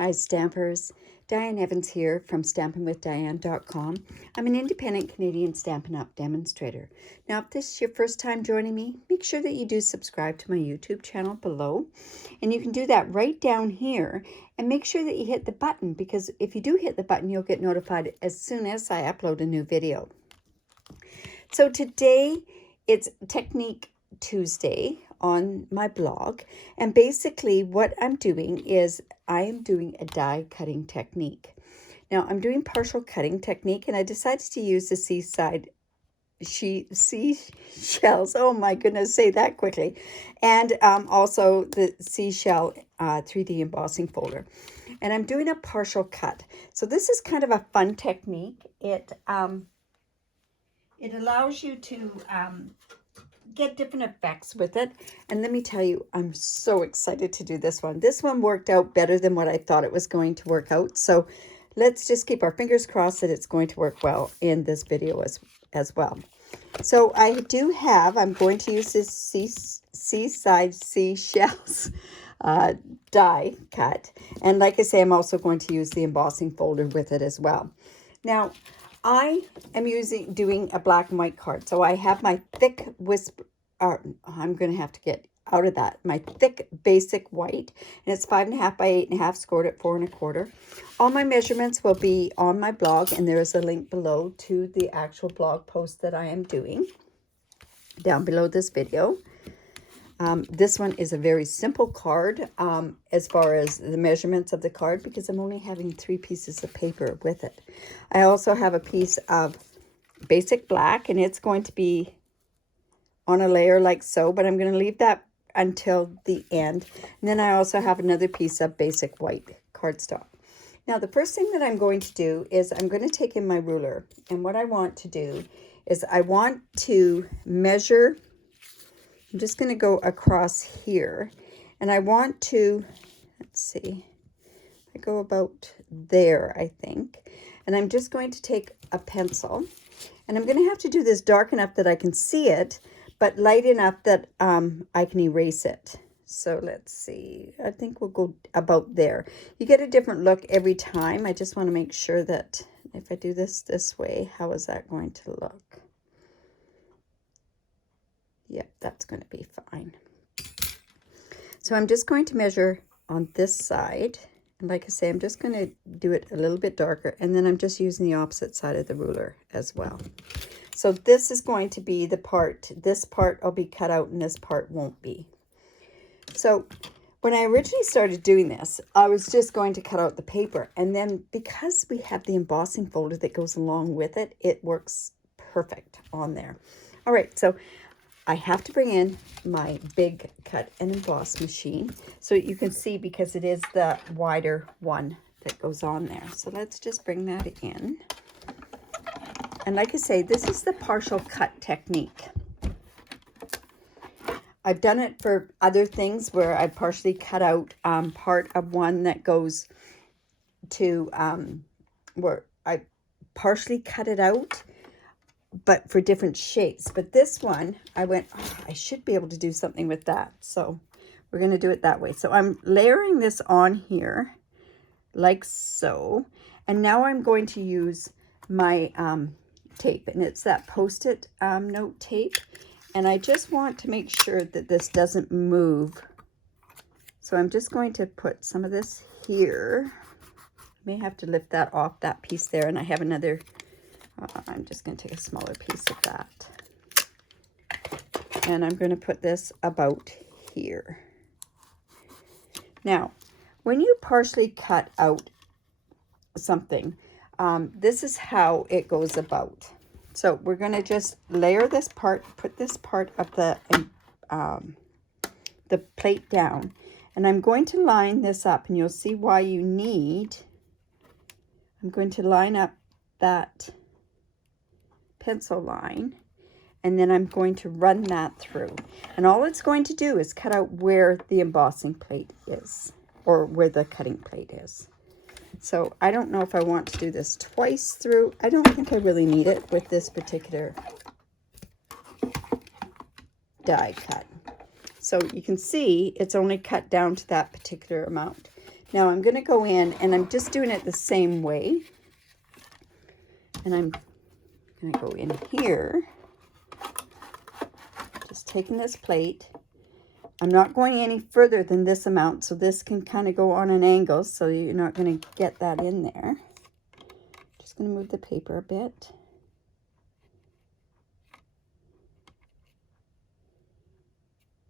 Hi Stampers, Diane Evans here from stampingwithdiane.com. I'm an independent Canadian Stampin' Up demonstrator. Now if this is your first time joining me, make sure that you do subscribe to my YouTube channel below. And you can do that right down here and make sure that you hit the button, because if you do hit the button, you'll get notified as soon as I upload a new video. So today it's Technique Tuesday on my blog, and basically what I'm doing is I am doing a die cutting technique. Now I'm doing partial cutting technique, and I decided to use the seashells. Oh my goodness, say that quickly. And also the seashell 3D embossing folder. And I'm doing a partial cut. So this is kind of a fun technique. It allows you to get different effects with it. And let me tell you, I'm so excited to do this one. This one worked out better than what I thought it was going to work out. So let's just keep our fingers crossed that it's going to work well in this video as well. So I'm going to use this seaside seashells die cut. And like I say, I'm also going to use the embossing folder with it as well. Now, I am doing a black and white card. So I have my thick I'm going to have to get out of that. My thick basic white, and it's 5.5 by 8.5, scored at 4 1/4. All my measurements will be on my blog, and there is a link below to the actual blog post that I am doing down below this video. This one is a very simple card as far as the measurements of the card, because I'm only having 3 pieces of paper with it. I also have a piece of basic black, and it's going to be on a layer like so, but I'm going to leave that until the end. And then I also have another piece of basic white cardstock. Now, the first thing that I'm going to do is I'm going to take in my ruler, and what I want to do is I want to measure. I'm just going to go across here, and I want to, let's see, I go about there, I think. And I'm just going to take a pencil, and I'm going to have to do this dark enough that I can see it, but light enough that I can erase it. So let's see, I think we'll go about there. You get a different look every time. I just want to make sure that if I do this way, how is that going to look? Yep, that's going to be fine. So I'm just going to measure on this side. And like I say, I'm just going to do it a little bit darker. And then I'm just using the opposite side of the ruler as well. So this is going to be the part, this part will be cut out and this part won't be. So when I originally started doing this, I was just going to cut out the paper. And then because we have the embossing folder that goes along with it, it works perfect on there. All right, so I have to bring in my big cut and emboss machine so you can see, because it is the wider one that goes on there. So let's just bring that in. And like I say, this is the partial cut technique. I've done it for other things where I partially cut out part of one that goes to where I partially cut it out, but for different shapes. But this one, I went, oh, I should be able to do something with that. So we're going to do it that way. So I'm layering this on here like so. And now I'm going to use my tape, and it's that Post-it note tape. And I just want to make sure that this doesn't move. So I'm just going to put some of this here. I may have to lift that off, that piece there. And I have another, I'm just going to take a smaller piece of that. And I'm going to put this about here. Now, when you partially cut out something, this is how it goes about. So we're going to just layer this part, put this part of the plate down, and I'm going to line this up, and you'll see why you need, I'm going to line up that pencil line, and then I'm going to run that through. And all it's going to do is cut out where the embossing plate is, or where the cutting plate is. So I don't know if I want to do this twice through. I don't think I really need it with this particular die cut. So you can see it's only cut down to that particular amount. Now I'm going to go in, and I'm just doing it the same way. And I'm going to go in here, just taking this plate. I'm not going any further than this amount, so this can kind of go on an angle, so you're not going to get that in there. Just going to move the paper a bit.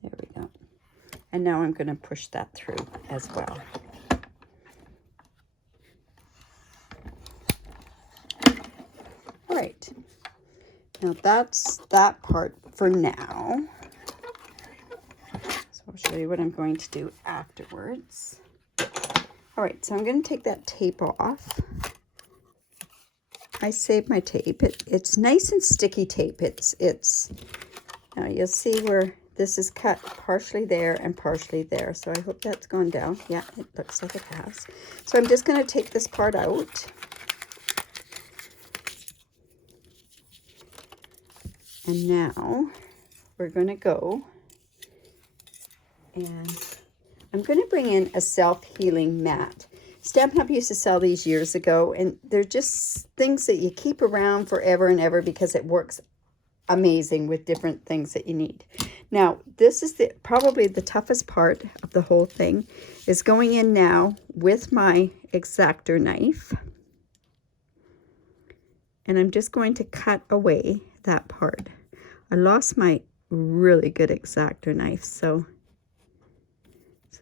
There we go. And now I'm going to push that through as well. All right. Now that's that part for now. So I'll show you what I'm going to do afterwards. All right, so I'm going to take that tape off. I saved my tape. It's nice and sticky tape. Now you'll see where this is cut partially there and partially there. So I hope that's gone down. Yeah, it looks like it has. So I'm just going to take this part out. And now we're going to go, and I'm going to bring in a self-healing mat. Stampin' Up used to sell these years ago, and they're just things that you keep around forever and ever because it works amazing with different things that you need. Now, this is probably the toughest part of the whole thing, is going in now with my X-Acto knife, and I'm just going to cut away that part. I lost my really good X-Acto knife, so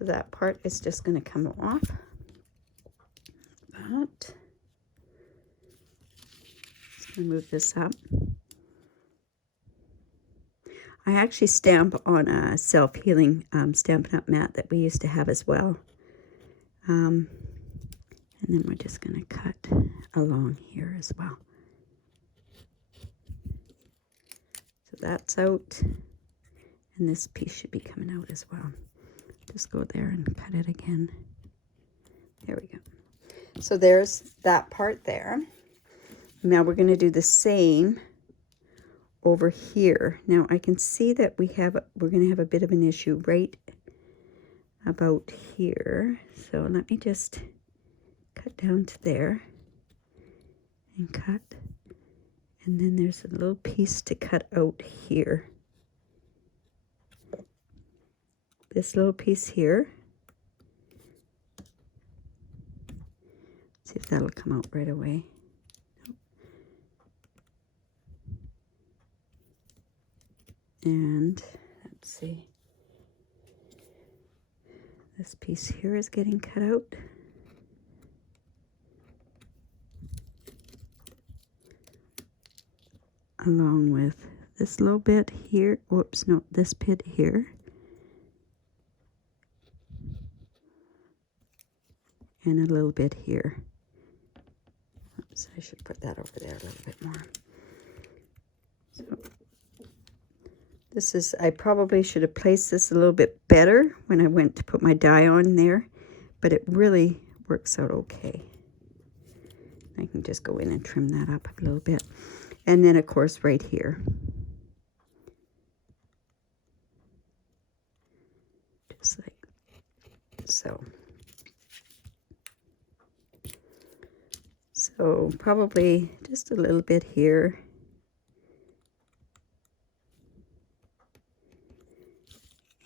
that part is just going to come off. But just going to move this up. I actually stamp on a self-healing Stampin' Up mat that we used to have as well. And then we're just going to cut along here as well. So that's out, and this piece should be coming out as well. Just go there and cut it again. There we go. So there's that part there. Now we're going to do the same over here. Now I can see that we're going to have a bit of an issue right about here. So let me just cut down to there and cut. And then there's a little piece to cut out here. This little piece here. See if that'll come out right away. And let's see. This piece here is getting cut out. Along with this little bit here. Whoops, no, this bit here. And a little bit here. Oops, I should put that over there a little bit more. So this is, I probably should have placed this a little bit better when I went to put my die on there, but it really works out okay. I can just go in and trim that up a little bit. And then of course right here. Just like so. So probably just a little bit here.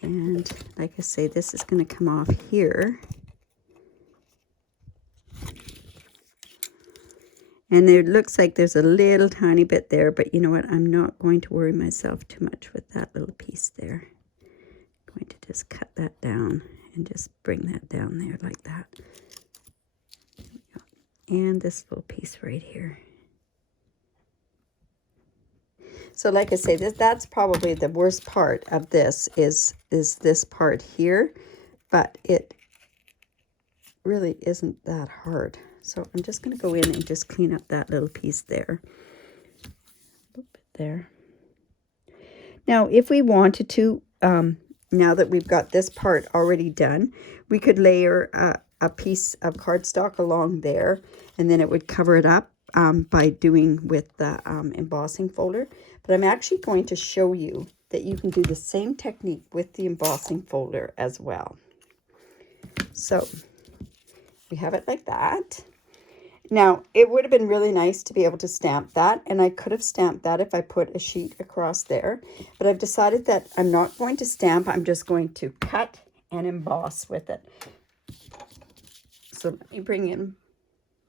And like I say, this is going to come off here. And it looks like there's a little tiny bit there, but you know what? I'm not going to worry myself too much with that little piece there. I'm going to just cut that down and just bring that down there like that. There we go. And this little piece right here. So like I say, that's probably the worst part of this is this part here, but it really isn't that hard. So I'm just going to go in and just clean up that little piece there. A little bit there. Now, if we wanted to, now that we've got this part already done, we could layer a piece of cardstock along there, and then it would cover it up by doing with the embossing folder. But I'm actually going to show you that you can do the same technique with the embossing folder as well. So we have it like that. Now, it would have been really nice to be able to stamp that, and I could have stamped that if I put a sheet across there, but I've decided that I'm not going to stamp, I'm just going to cut and emboss with it. So let me bring in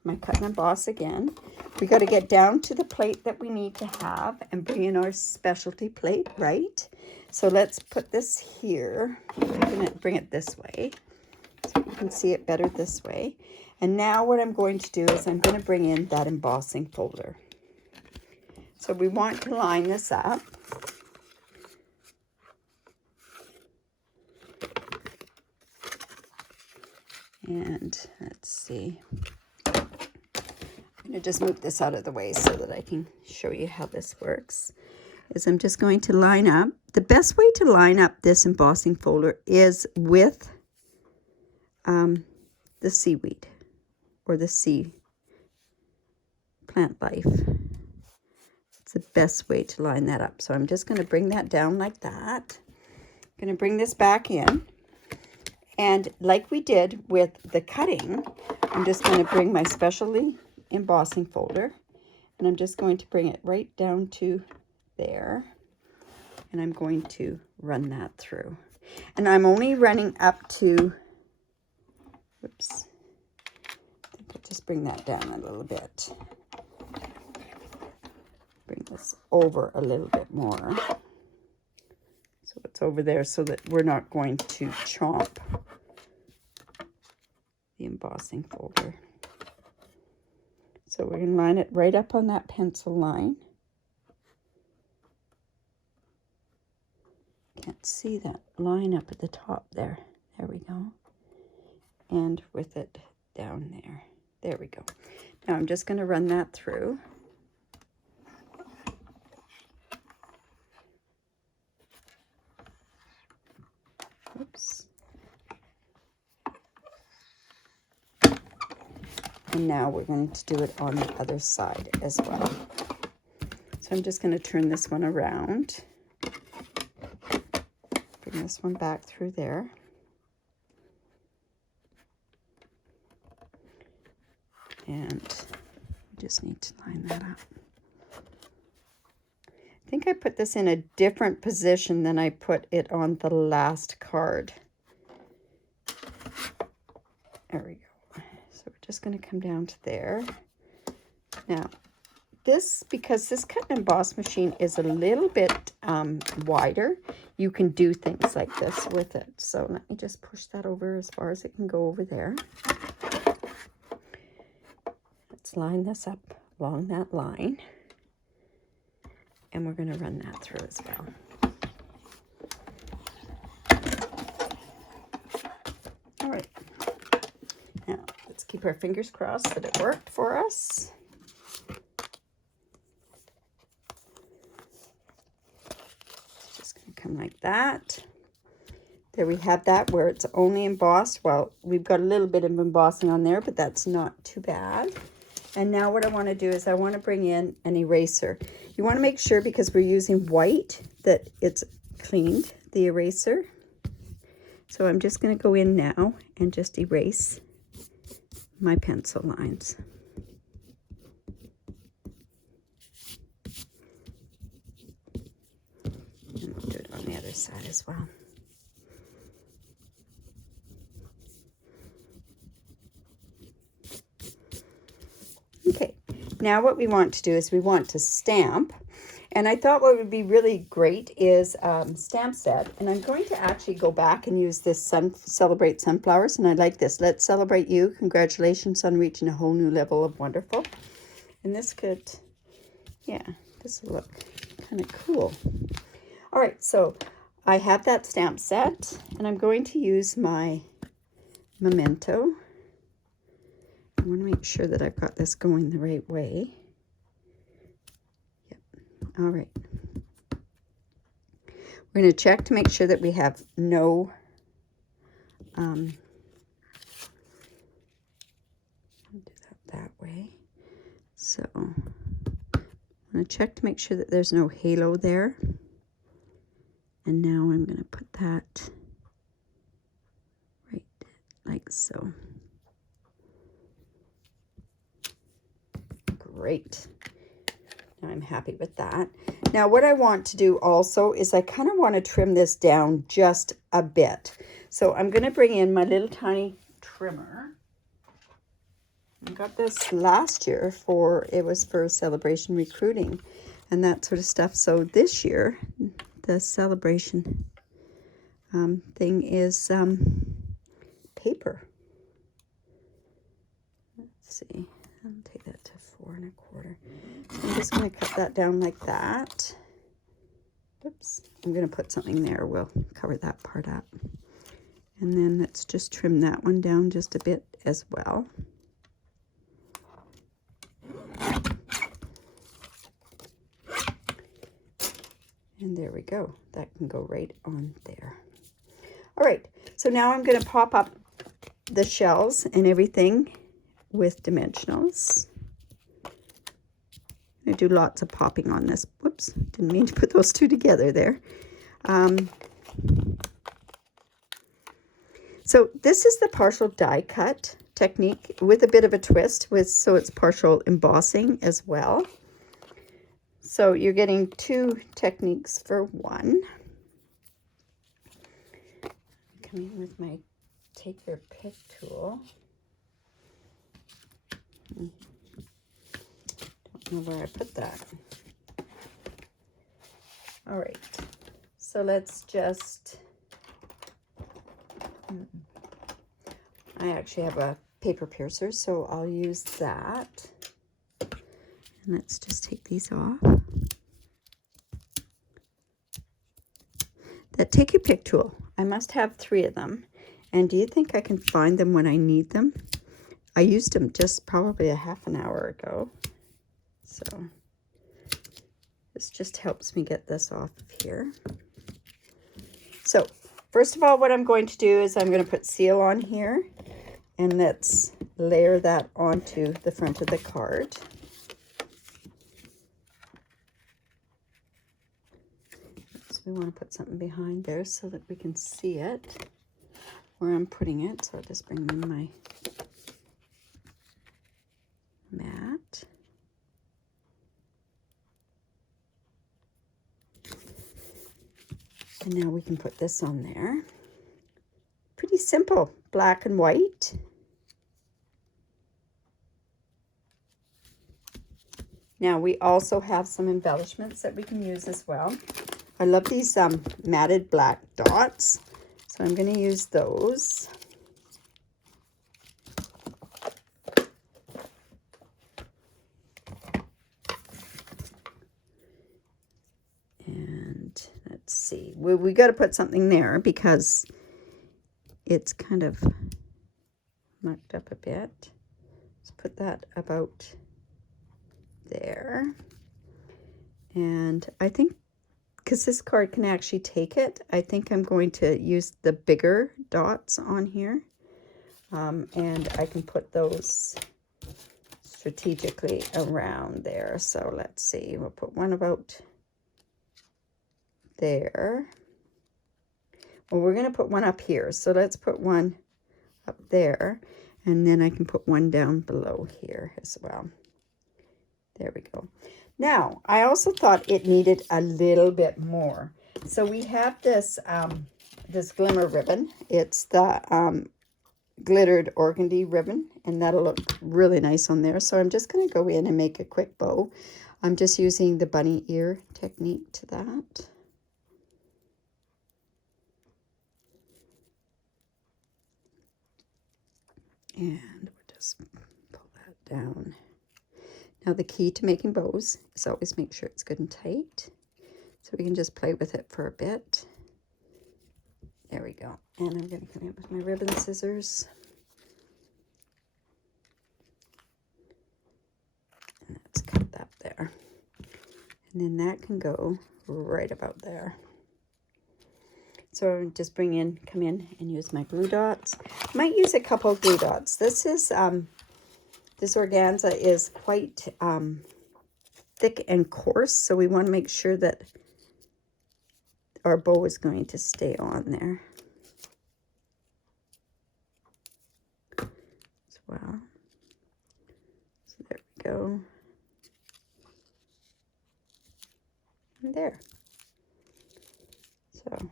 my cut and emboss again. We got to get down to the plate that we need to have and bring in our specialty plate, right? So let's put this here. I'm going to bring it this way so you can see it better this way. And now what I'm going to do is I'm going to bring in that embossing folder. So we want to line this up. And let's see. I'm going to just move this out of the way so that I can show you how this works. Is I'm just going to line up. The best way to line up this embossing folder is with the seaweed or the sea plant life. It's the best way to line that up. So I'm just going to bring that down like that. I'm going to bring this back in. And like we did with the cutting, I'm just going to bring my specialty embossing folder, and I'm just going to bring it right down to there, and I'm going to run that through. And I'm only running up to, whoops, I think I'll just bring that down a little bit. Bring this over a little bit more. So it's over there so that we're not going to chomp the embossing folder. So we're going to line it right up on that pencil line. Can't see that line up at the top there. There we go. And with it down there. There we go. Now I'm just going to run that through. Oops. And now we're going to do it on the other side as well. So I'm just going to turn this one around. Bring this one back through there. And we just need to line that up. I think I put this in a different position than I put it on the last card. There we go. So we're just going to come down to there. Now, this, because this cut and emboss machine is a little bit wider, you can do things like this with it. So let me just push that over as far as it can go over there. Let's line this up along that line. And we're going to run that through as well. All right. Now, let's keep our fingers crossed that it worked for us. It's just going to come like that. There we have that where it's only embossed. Well, we've got a little bit of embossing on there, but that's not too bad. And now what I want to do is I want to bring in an eraser. You want to make sure, because we're using white, that it's cleaned, the eraser. So I'm just going to go in now and just erase my pencil lines. And we'll do it on the other side as well. Okay, now what we want to do is we want to stamp. And I thought what would be really great is stamp set. And I'm going to actually go back and use this Celebrate Sunflowers. And I like this. Let's celebrate you. Congratulations on reaching a whole new level of wonderful. And this could, yeah, this will look kind of cool. All right, so I have that stamp set. And I'm going to use my Memento. I want to make sure that I've got this going the right way. Yep. All right. We're going to check to make sure that we have no I'll do that way. So I'm going to check to make sure that there's no halo there. And now I'm going to put that right like so. great. Now I'm happy with that. Now what I want to do also is I kind of want to trim this down just a bit. So I'm going to bring in my little tiny trimmer. I got this last year it was for celebration recruiting and that sort of stuff. So this year, the celebration thing is paper. Let's see, I'll take that to 4 1/4. So I'm just going to cut that down like that. Oops, I'm going to put something there. We'll cover that part up. And then let's just trim that one down just a bit as well. And there we go. That can go right on there. All right, so now I'm going to pop up the shells and everything with dimensionals. I do lots of popping on this. Whoops, didn't mean to put those two together there. So this is the partial die cut technique with a bit of a twist, so it's partial embossing as well. So you're getting 2 techniques for one. Come in with my take your pick tool. Don't know where I put that. All right, so let's just, I actually have a paper piercer, so I'll use that. And let's just take these off. That take your pick tool, I must have 3 of them. And do you think I can find them when I need them? I used them just probably a half an hour ago. So this just helps me get this off of here. So first of all, what I'm going to do is I'm going to put seal on here. And let's layer that onto the front of the card. We want to put something behind there so that we can see it where I'm putting it. So I'll just bring in my mat. And now we can put this on there. Pretty simple, black and white. Now we also have some embellishments that we can use as well. I love these matted black dots, so I'm going to use those. And let's see, we got to put something there because it's kind of mucked up a bit. Let's put that about there. And I think, because this card can actually take it, I think I'm going to use the bigger dots on here. And I can put those strategically around there. So let's see, we'll put one about there. Well, we're going to put one up here. So let's put one up there. And then I can put one down below here as well. There we go. Now, I also thought it needed a little bit more. So we have this this glimmer ribbon. It's the glittered organdy ribbon, and that'll look really nice on there. So I'm just going to go in and make a quick bow. I'm just using the bunny ear technique to that. And we'll just pull that down. Now the key to making bows is always make sure it's good and tight. So we can just play with it for a bit. There we go. And I'm going to come in with my ribbon scissors. And let's cut that there. And then that can go right about there. So just come in and use my glue dots. I might use a couple of glue dots. This is this organza is quite thick and coarse, so we want to make sure that our bow is going to stay on there as well. So there we go. there. So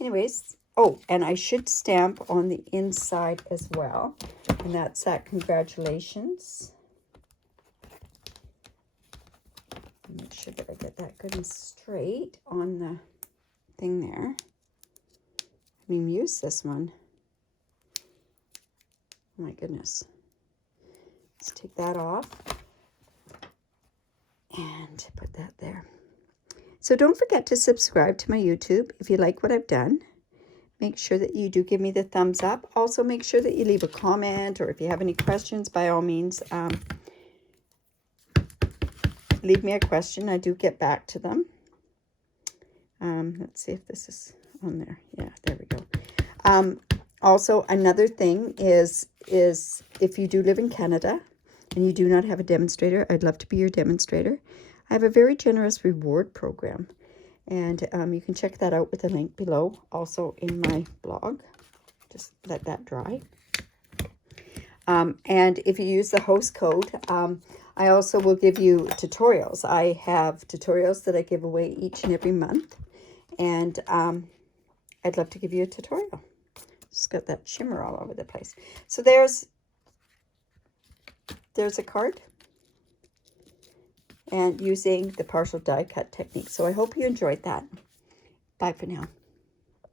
anyways, oh, and I should stamp on the inside as well. And that's that congratulations. Make sure that I get that good and straight on the thing there. I mean, use this one. Oh my goodness. Let's take that off and put that there. So don't forget to subscribe to my YouTube if you like what I've done. Make sure that you do give me the thumbs up. Also, make sure that you leave a comment, or if you have any questions, by all means, leave me a question. I do get back to them. Let's see if this is on there. Yeah, there we go. Also, another thing is if you do live in Canada and you do not have a demonstrator, I'd love to be your demonstrator. I have a very generous reward program, and you can check that out with the link below, also in my blog. Just let that dry. And if you use the host code, I also will give you tutorials. I have tutorials that I give away each and every month, and I'd love to give you a tutorial. Just got that shimmer all over the place. So there's a card, and using the partial die cut technique. So I hope you enjoyed that. Bye for now.